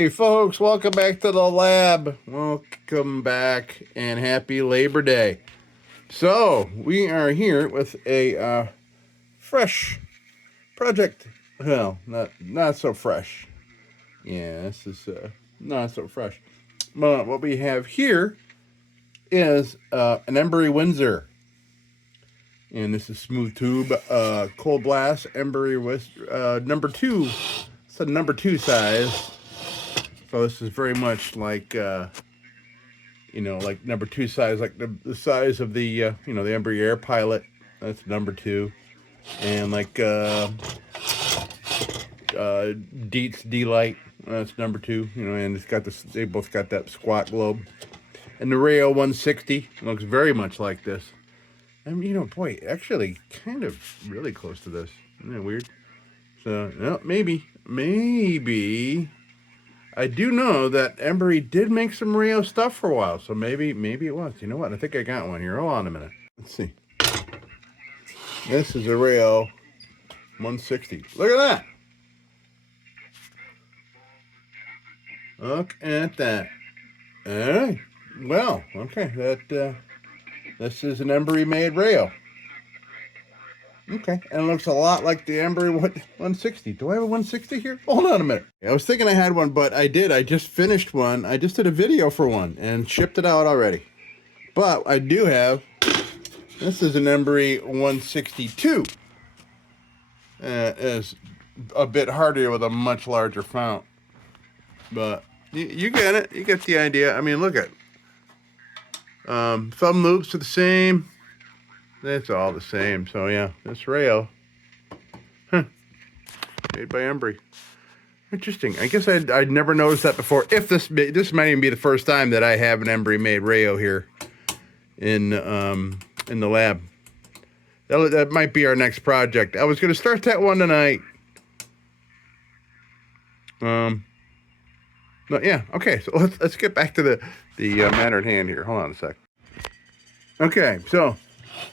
Hey folks, welcome back to the lab. Welcome back and happy Labor Day. So we are here with a fresh project. Well, not so fresh. Yeah, this is not so fresh. But what we have here is an EMBURY WINDSOR. And this is smooth tube, cold blast, EMBURY number 2. It's a number 2 size. So this is very much like, like number 2 size, like the size of the, the EMBURY Air Pilot. That's number 2. And like Dietz D-Light, that's number 2. And it's got this. They both got that squat globe. And the Rayo 160 looks very much like this. And boy, actually, kind of really close to this. Isn't that weird? So, no, maybe. I do know that EMBURY did make some Rayo stuff for a while, so maybe it was. You know what? I think I got one here. Hold on a minute. Let's see. This is a Rayo 160. Look at that. Look at that. All right. Well, okay. This is an EMBURY made Rayo. Okay, and it looks a lot like the EMBURY 160. Do I have a 160 here? Hold on a minute. I was thinking I had one, but I did. I just finished one. I just did a video for one and shipped it out already. But I do have, this is an EMBURY 162. It's a bit harder with a much larger fount. But you get it. You get the idea. I mean, look at it. Thumb loops are the same. It's all the same. So yeah, this Rayo, made by EMBURY. Interesting. I guess I'd never noticed that before. If this might even be the first time that I have an EMBURY made Rayo here in the lab. That might be our next project. I was going to start that one tonight. But yeah. Okay. So let's get back to the matter at hand here. Hold on a sec. Okay. So.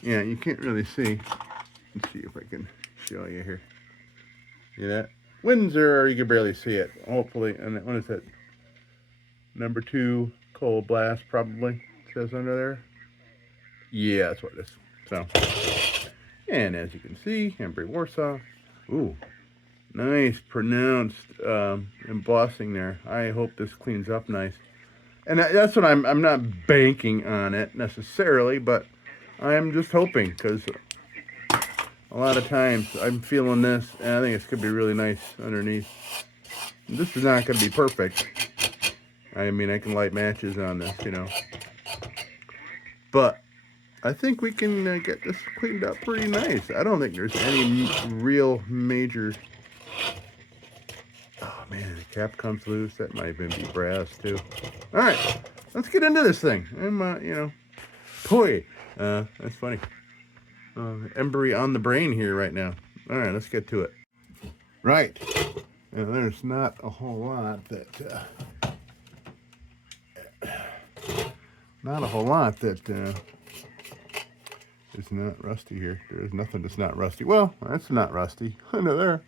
Yeah, you can't really see. Let's see if I can show you here. See that? WINDSOR, you can barely see it. Hopefully, and what is that? Number 2, cold blast, probably. It says under there. Yeah, that's what it is. So, and as you can see, EMBURY Warsaw. Ooh, nice pronounced embossing there. I hope this cleans up nice. And that's what I'm not banking on it necessarily, but I'm just hoping, because a lot of times I'm feeling this, and I think it's going to be really nice underneath. This is not going to be perfect. I mean, I can light matches on this, But I think we can get this cleaned up pretty nice. I don't think there's any real major... Oh, man, the cap comes loose. That might even be brass, too. All right, let's get into this thing. I'm, boy... that's funny. EMBURY on the brain here right now. All right, let's get to it. Right. Now, there's not a whole lot that... is not rusty here. There is nothing that's not rusty. Well, that's not rusty. Under there.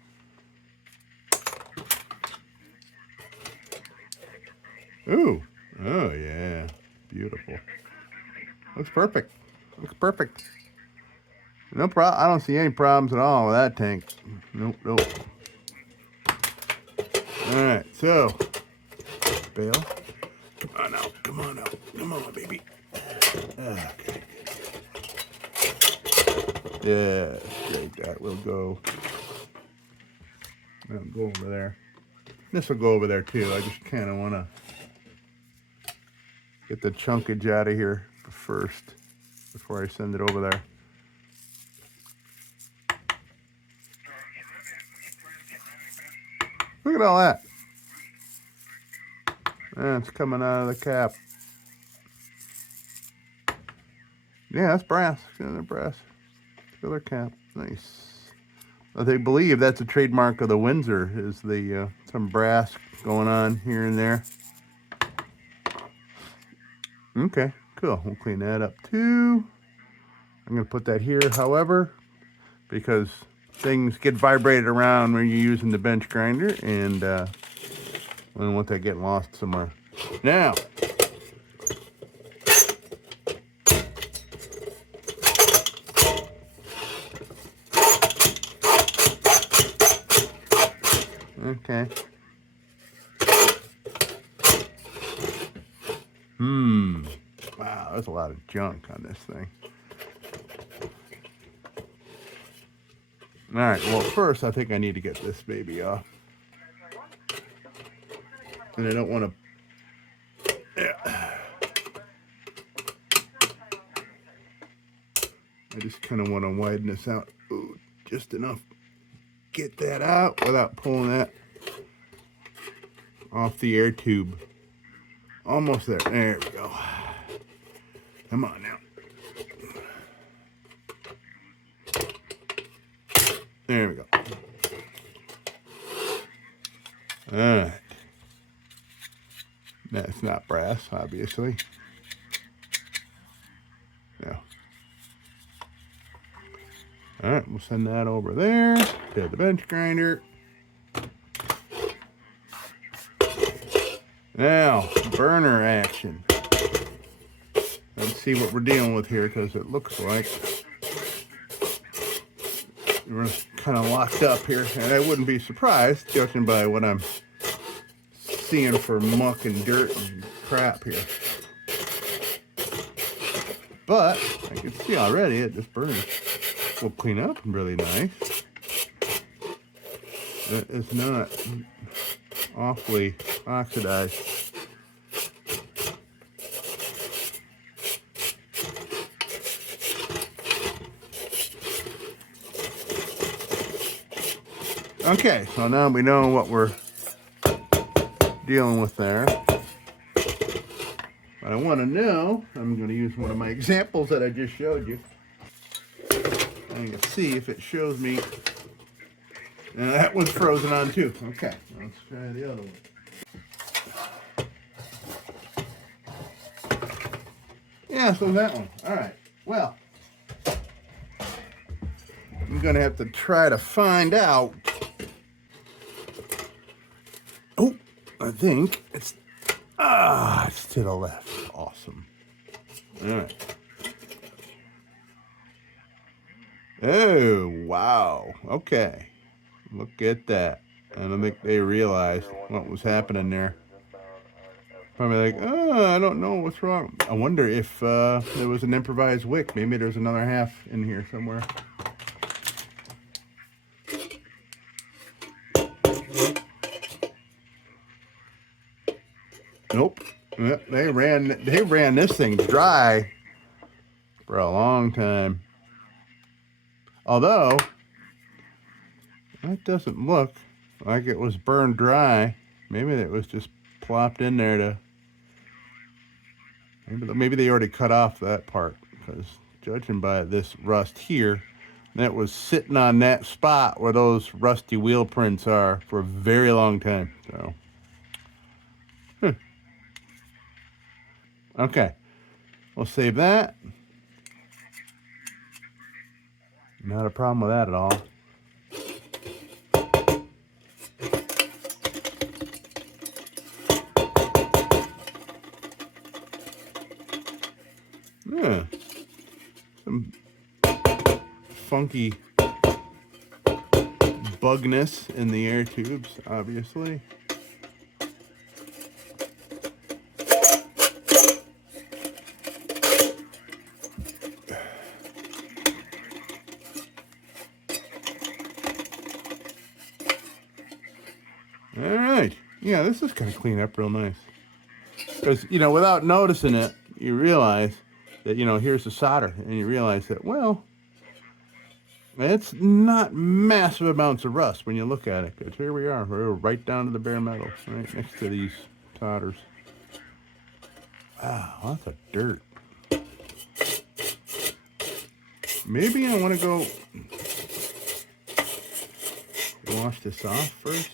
Ooh. Oh, yeah. Beautiful. Looks perfect. Looks perfect. No problem. I don't see any problems at all with that tank. Nope. All right, so bail. Come on out, baby. Okay. Yeah, great. That will go. That'll go over there. This will go over there too. I just kind of want to get the chunkage out of here first before I send it over there. Look at all that. That's coming out of the cap. Yeah, that's brass. Another brass filler cap. Nice. They believe that's a trademark of the WINDSOR, is the some brass going on here and there. Okay, cool. We'll clean that up too. I'm going to put that here, however, because things get vibrated around when you're using the bench grinder, and I don't want that getting lost somewhere. Now, okay. Wow, there's a lot of junk on this thing. All right, well, first I think I need to get this baby off. And I don't want to... Yeah. I just kind of want to widen this out. Ooh, just enough. Get that out without pulling that off the air tube. Almost there. There we go. Come on now. There we go. All right. That's not brass, obviously. No. All right, we'll send that over there to the bench grinder. Now, burner action. Let's see what we're dealing with here, because it looks like we're kind of locked up here, and I wouldn't be surprised, judging by what I'm seeing for muck and dirt and crap here. But I can see already that this burner will clean up really nice. It is not awfully oxidized. Okay, so now we know what we're dealing with there. But I want to know, I'm going to use one of my examples that I just showed you. And you can see if it shows me. And that one's frozen on too. Okay, let's try the other one. Yeah, so that one. All right, well, I'm going to have to try to find out. Oh, I think it's to the left. Awesome. All right. Oh, wow. Okay. Look at that. I don't think they realized what was happening there. Probably like, oh, I don't know what's wrong. I wonder if there was an improvised wick. Maybe there's another half in here somewhere. Nope. They ran this thing dry for a long time. Although that doesn't look like it was burned dry. Maybe it was just plopped in there to. Maybe they already cut off that part, because judging by this rust here, that was sitting on that spot where those rusty wheel prints are for a very long time. So. Okay, we'll save that. Not a problem with that at all. Yeah, some funky bugness in the air tubes, obviously. All right, yeah, this is going to clean up real nice. Because, you know, without noticing it, you realize that, you know, here's the solder, and you realize that, well, it's not massive amounts of rust when you look at it. Because here we are, we're right down to the bare metal, right next to these solders. Wow, lots of dirt. Maybe I want to go wash this off first.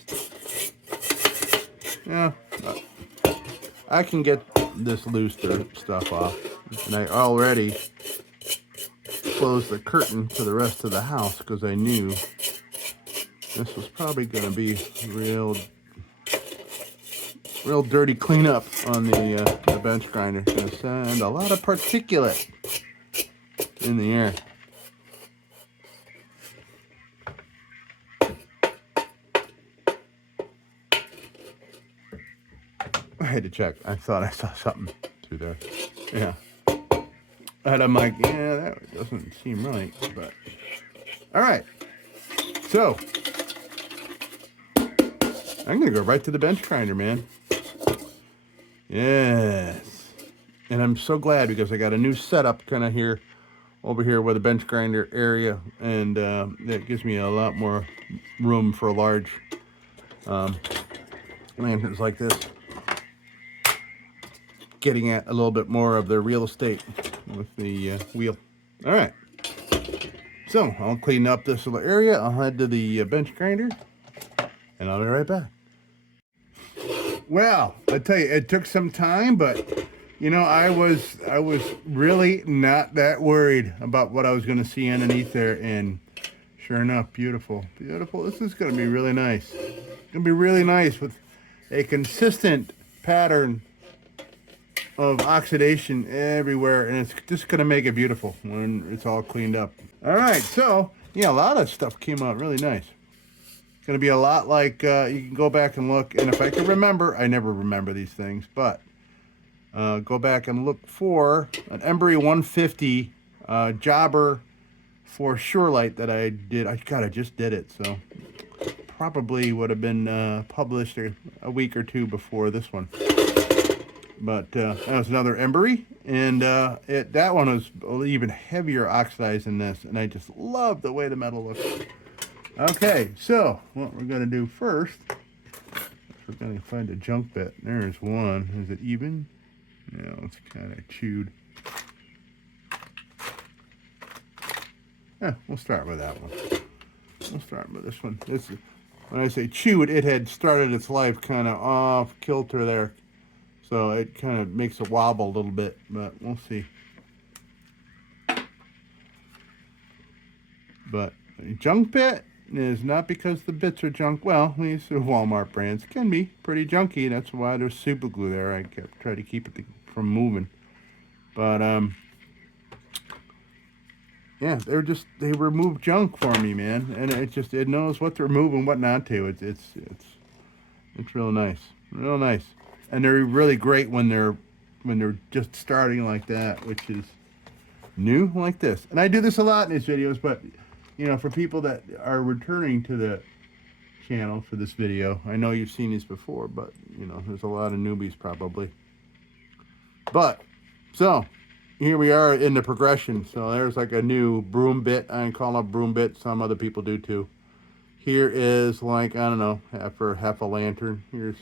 Yeah, I can get this loose dirt stuff off. And I already closed the curtain to the rest of the house because I knew this was probably going to be real real dirty cleanup on the bench grinder. It's going to send a lot of particulate in the air. I had to check. I thought I saw something through there. Yeah. And I'm like, yeah, that doesn't seem right. But all right. So I'm gonna go right to the bench grinder, man. Yes. And I'm so glad because I got a new setup kind of here, over here with the bench grinder area, and that gives me a lot more room for large lanterns like this. Getting at a little bit more of the real estate with the wheel. All right. So I'll clean up this little area. I'll head to the bench grinder, and I'll be right back. Well, I tell you, it took some time, but you know, I was really not that worried about what I was going to see underneath there, and sure enough, beautiful, beautiful. This is going to be really nice. It's going to be really nice with a consistent pattern of oxidation everywhere, and it's just going to make it beautiful when it's all cleaned up. All right, so yeah, a lot of stuff came out really nice. It's going to be a lot like, you can go back and look, and if I can remember, I never remember these things, but go back and look for an EMBURY 150 jobber for Surelight that I did. I just did it, so probably would have been published a week or two before this one. But that was another EMBURY, and that one was even heavier oxidized than this, and I just love the way the metal looks. Okay, so what we're going to do first, we're going to find a junk bit. There's one. Is it even? No, it's kind of chewed. Yeah, we'll start with that one. We'll start with this one. When I say chewed, it had started its life kind of off kilter there. So it kind of makes it wobble a little bit, but we'll see. But a junk bit is not because the bits are junk. Well, these are Walmart brands. Can be pretty junky. That's why there's super glue there. I try to keep it from moving. But yeah, they remove junk for me, man, and it knows what to remove and what not to. It's real nice, real nice. And they're really great when they're just starting like that, which is new like this. And I do this a lot in these videos, but you know, for people that are returning to the channel for this video, I know you've seen these before, but you know, there's a lot of newbies probably. But so here we are in the progression. So there's like a new broom bit. I call it broom bit. Some other people do too. Here is like, I don't know, half a lantern. Here's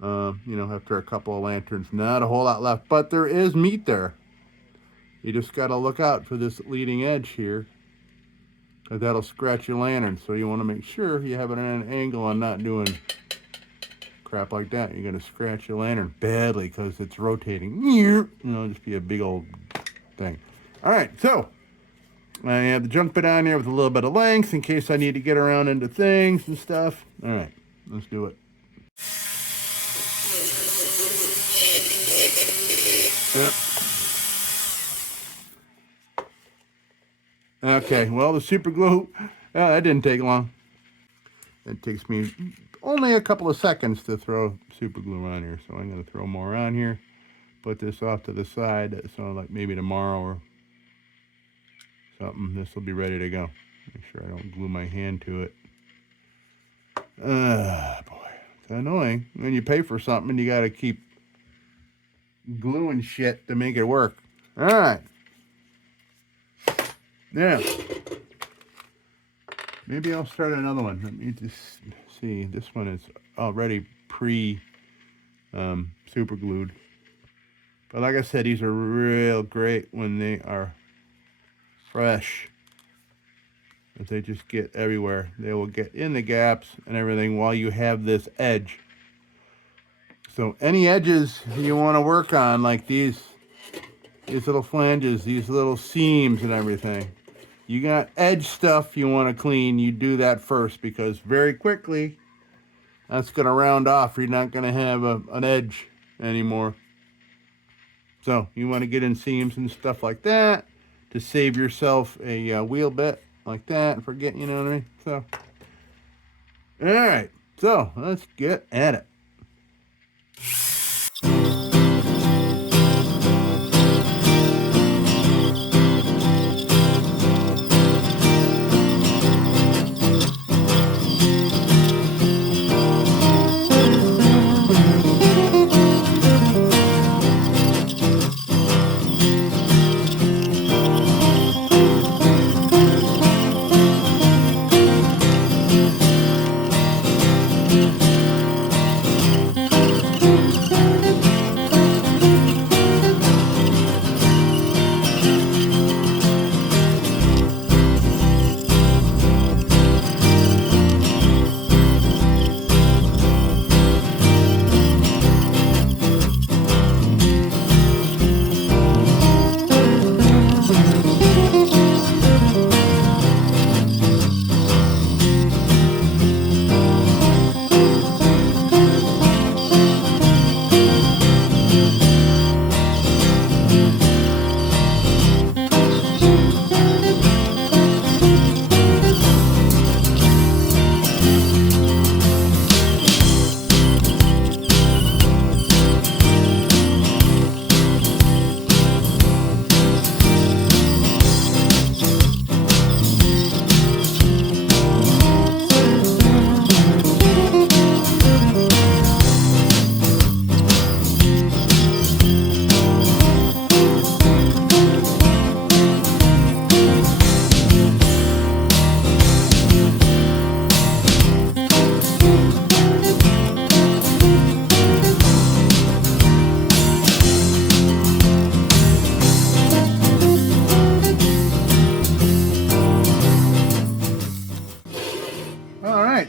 you know, after a couple of lanterns, not a whole lot left, but there is meat there. You just got to look out for this leading edge here, because that'll scratch your lantern. So you want to make sure you have it at an angle and not doing crap like that. You're going to scratch your lantern badly because it's rotating. You know, just be a big old thing. All right, so I have the junk bit on there with a little bit of length in case I need to get around into things and stuff. All right, let's do it. Yep. Okay, well, the super glue, that didn't take long. It takes me only a couple of seconds to throw super glue on here, so I'm going to throw more on here, put this off to the side, so like maybe tomorrow or something, this will be ready to go. Make sure I don't glue my hand to it. Boy, it's annoying. When you pay for something and you got to keep gluing shit to make it work. All right. Now, maybe I'll start another one. Let me just see. This one is already super glued. But like I said, these are real great when they are fresh. But they just get everywhere. They will get in the gaps and everything while you have this edge. So any edges you want to work on, like these little flanges, these little seams and everything, you got edge stuff you want to clean, you do that first, because very quickly That's going to round off. You're not going to have an edge anymore. So you want to get in seams and stuff like that to save yourself a wheel bit like that and forget, you know what I mean? So, all right. So let's get at it.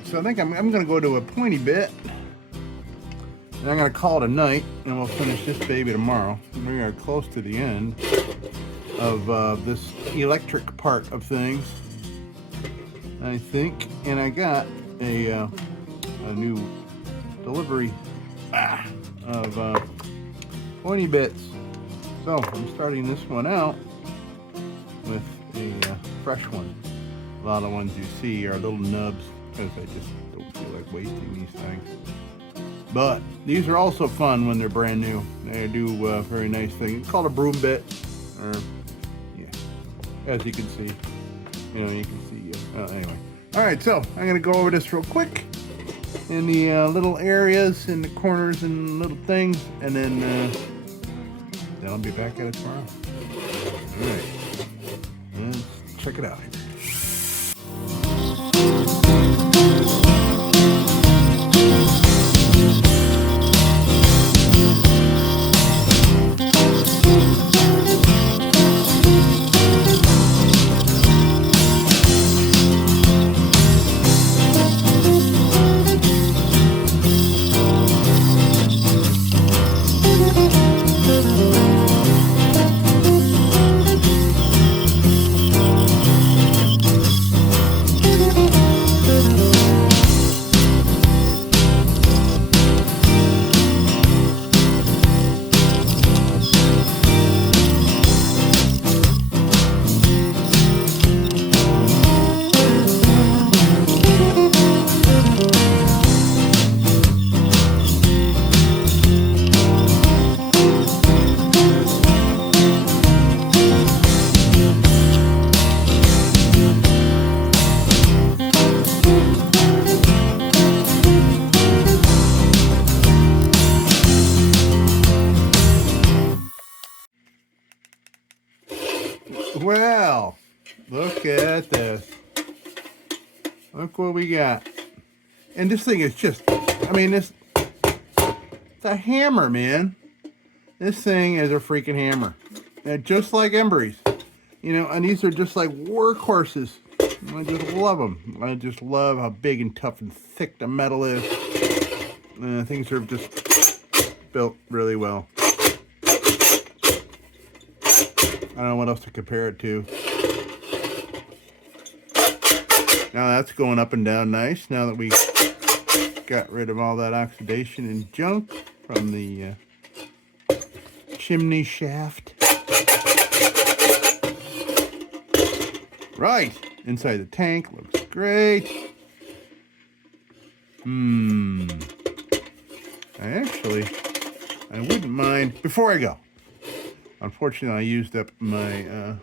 So I think I'm going to go to a pointy bit, and I'm going to call it a night, and we'll finish this baby tomorrow. We are close to the end of this electric part of things, I think. And I got a new delivery of pointy bits. So I'm starting this one out with a fresh one. A lot of the ones you see are little nubs, because I just don't feel like wasting these things. But these are also fun when they're brand new. They do a very nice thing. It's called a broom bit. Yeah, as you can see. You can see. Anyway. All right, so I'm going to go over this real quick in the little areas, in the corners and little things, and then I'll be back at it tomorrow. All right. Let's check it out here. Well, look at this. Look what we got. And this thing is just, it's a hammer, man. This thing is a freaking hammer. And just like Embury's. And these are just like workhorses. I just love them. I just love how big and tough and thick the metal is. Things are just built really well. I don't know what else to compare it to. Now that's going up and down nice. Now that we got rid of all that oxidation and junk from the chimney shaft. Right, inside the tank looks great. I wouldn't mind, before I go, unfortunately I used up my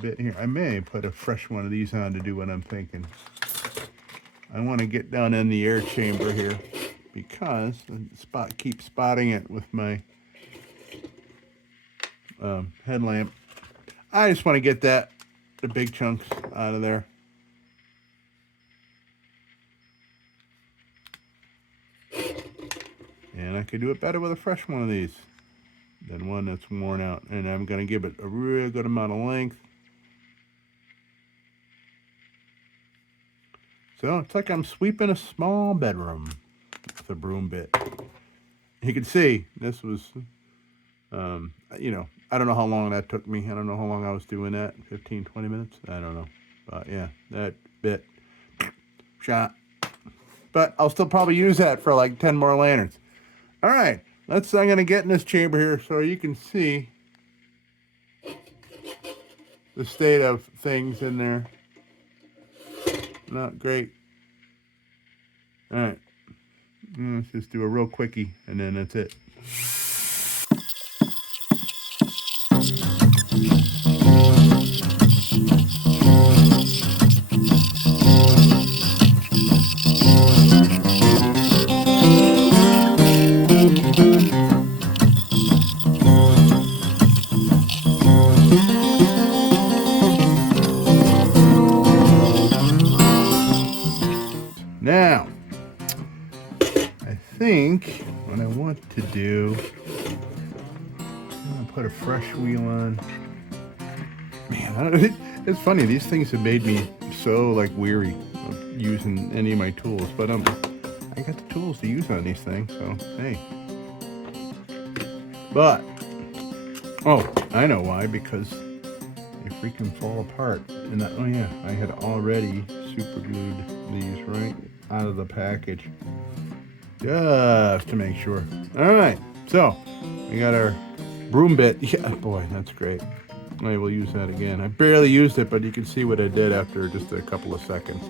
bit here. I may put a fresh one of these on to do what I'm thinking. I want to get down in the air chamber here because I keep spotting it with my headlamp. I just want to get the big chunks out of there. And I could do it better with a fresh one of these than one that's worn out. And I'm going to give it a real good amount of length. So it's like I'm sweeping a small bedroom with a broom bit. You can see this was, you know, I don't know how long that took me. I don't know how long I was doing that. 15, 20 minutes? I don't know. But yeah, that bit shot. But I'll still probably use that for like 10 more lanterns. All right, I'm going to get in this chamber here so you can see the state of things in there. Not great. All right, let's just do a real quickie and then that's it. Now, I think what I want to do, I'm going to put a fresh wheel on. Man, it's funny. These things have made me so like weary of using any of my tools, but I got the tools to use on these things, so hey. But, oh, I know why, because they freaking fall apart. And that, oh yeah, I had already super glued these right out of the package just to make sure. All right, so we got our broom bit. Yeah, boy, that's great. I will use that again. I barely used it, but you can see what I did after just a couple of seconds.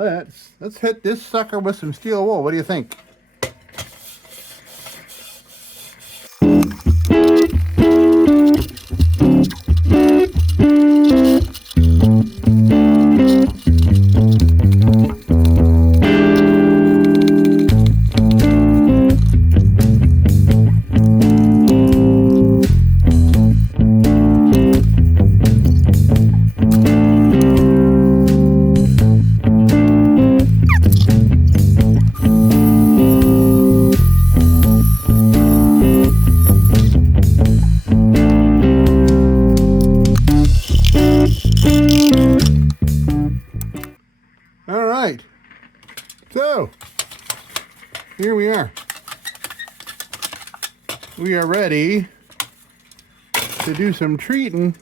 let's hit this sucker with some steel wool. What do you think? All right, so here we are. We are ready to do some treating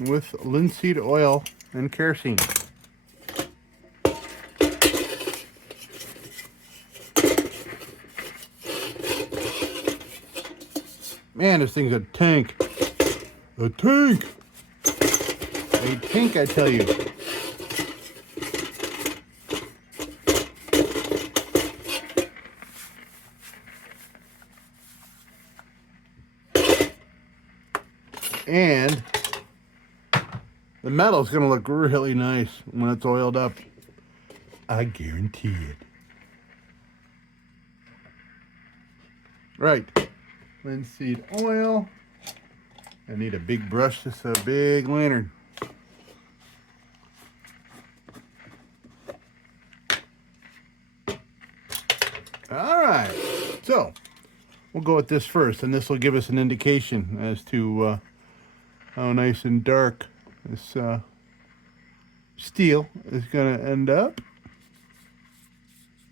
with linseed oil and kerosene. Man, this thing's a tank. A tank! A tank, I tell you. And the metal's going to look really nice when it's oiled up. I guarantee it. Right. Linseed oil. I need a big brush. This is a big lantern. All right. So, we'll go with this first, and this will give us an indication as to how nice and dark this steel is going to end up.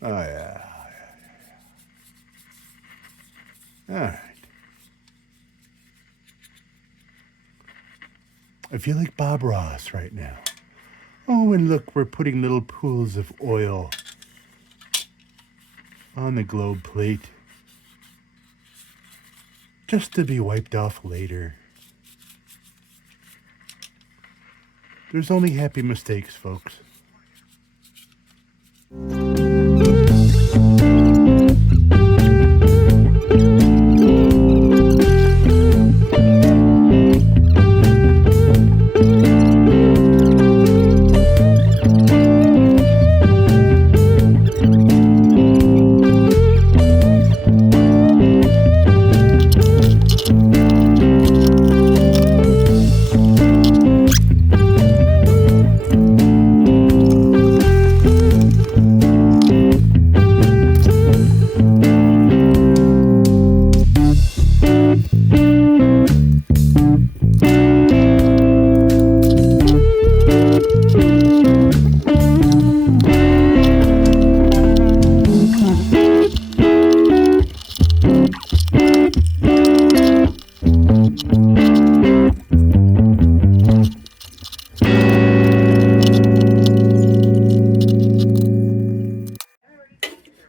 Oh, yeah. All right. I feel like Bob Ross right now. Oh, and look, we're putting little pools of oil on the globe plate, just to be wiped off later. There's only happy mistakes, folks.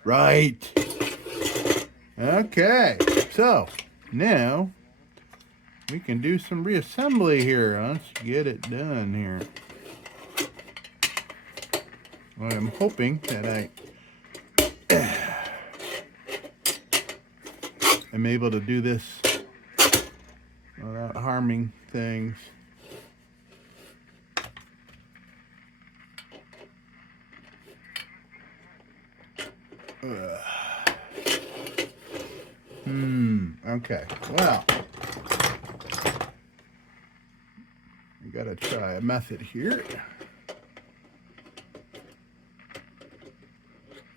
Right. Okay, so now we can do some reassembly here. Let's get it done here. I'm hoping that I am able to do this without harming things. Okay, well, we gotta try a method here.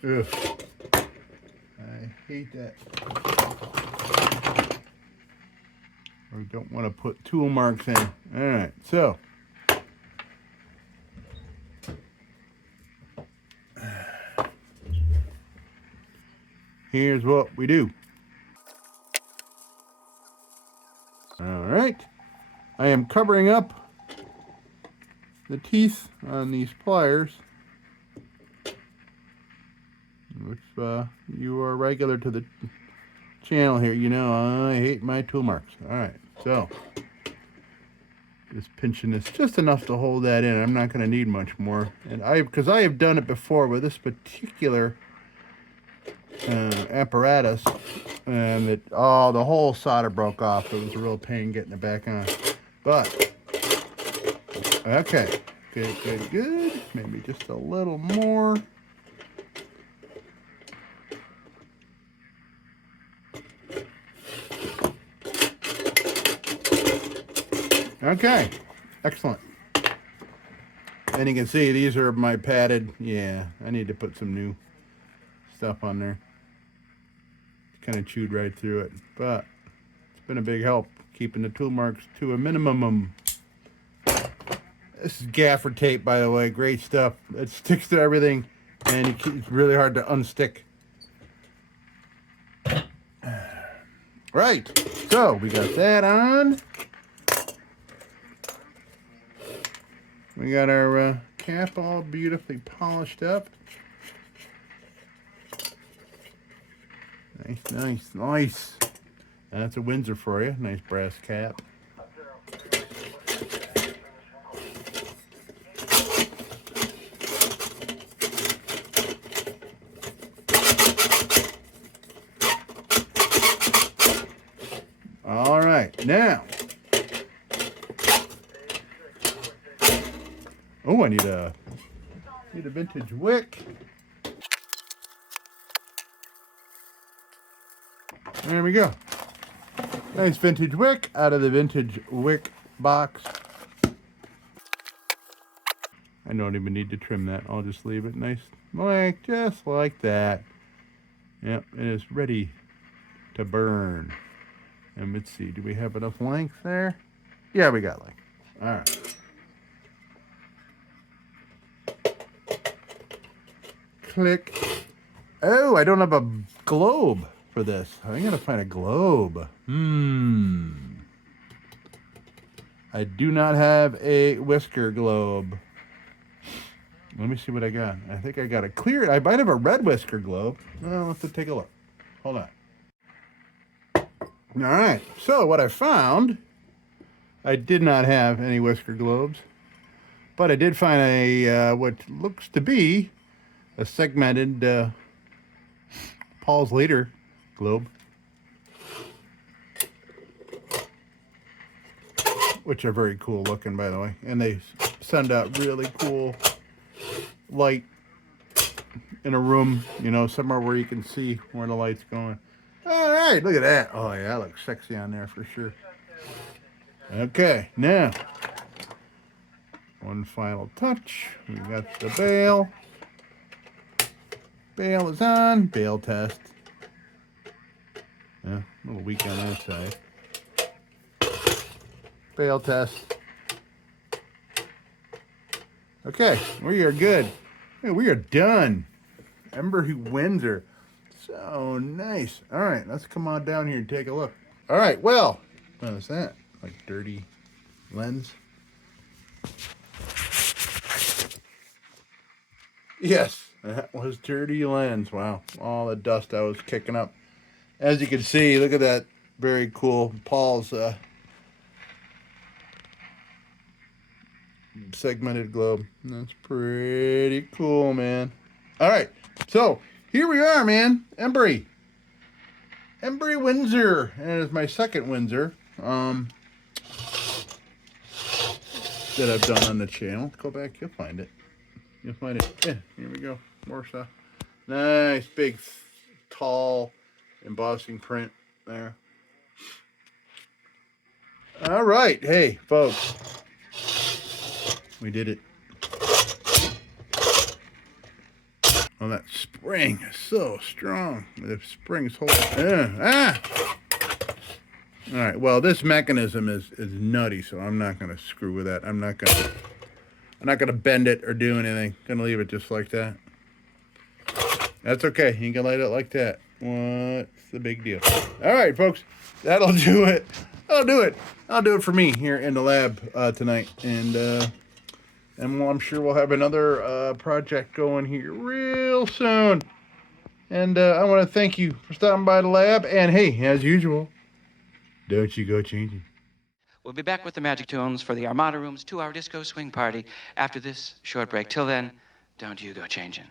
Ugh, I hate that. We don't want to put tool marks in. All right, so here's what we do. All right, I am covering up the teeth on these pliers, which you are regular to the channel here, you know I hate my tool marks. All right, so Just pinching this just enough to hold that in. I'm not going to need much more. And because I have done it before with this particular apparatus, and the whole solder broke off. It was a real pain getting it back on. But okay, good. Maybe just a little more. Okay, excellent. And you can see these are my padded. Yeah, I need to put some new stuff on there. Kind of chewed right through it, but it's been a big help keeping the tool marks to a minimum. This is gaffer tape, by the way. Great stuff. It sticks to everything, and it's really hard to unstick. Right, so we got that on. We got our cap all beautifully polished up. Nice. That's a Windsor for you. Nice brass cap. All right, now. Oh, I need a vintage wick. There we go. Nice vintage wick out of the vintage wick box. I don't even need to trim that. I'll just leave it nice, like just like that. Yep, it is ready to burn. And let's see, do we have enough length there? Yeah, we got length. All right. Click. Oh, I don't have a globe for this. I'm gonna find a globe. I do not have a whisker globe. Let me see what I got. I think I got a clear. I might have a red whisker globe. Well, I'll have to take a look. Hold on. All right. So what I found, I did not have any whisker globes, but I did find a what looks to be a segmented Paul's Leader globe, which are very cool looking, by the way, and they send out really cool light in a room, you know, somewhere where you can see where the light's going. All right, look at that. Oh yeah, that looks sexy on there for sure. Okay, now one final touch. We got the bail. Bail is on. Bail test. Yeah, a little weak on that side. Bail test. Okay, we are good. Hey, we are done. EMBURY Windsor. So nice. All right, let's come on down here and take a look. All right, well, what is that? Like dirty lens? Yes, that was dirty lens. Wow, all the dust I was kicking up. As you can see, look at that very cool Paul's segmented globe. That's pretty cool, man. All right, so here we are, man. EMBURY Windsor, and it is my second Windsor that I've done on the channel. Go back, you'll find it. You'll find it. Yeah, here we go. More stuff. Nice, big, tall embossing print there. All right, hey, folks, we did it. Oh, that spring is so strong. The spring's holding. All right. Well, this mechanism is nutty, so I'm not gonna screw with that. I'm not gonna bend it or do anything. Gonna leave it just like that. That's okay. You can let it like that. What's the big deal? All right, folks. That'll do it. I'll do it. I'll do it for me here in the lab tonight, and I'm sure we'll have another project going here real soon. And I want to thank you for stopping by the lab. And hey, as usual, don't you go changing. We'll be back with the magic tunes for the Armada Room's 2-hour disco swing party after this short break. Till then, don't you go changing.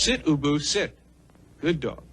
Sit, Ubu, sit. Good dog.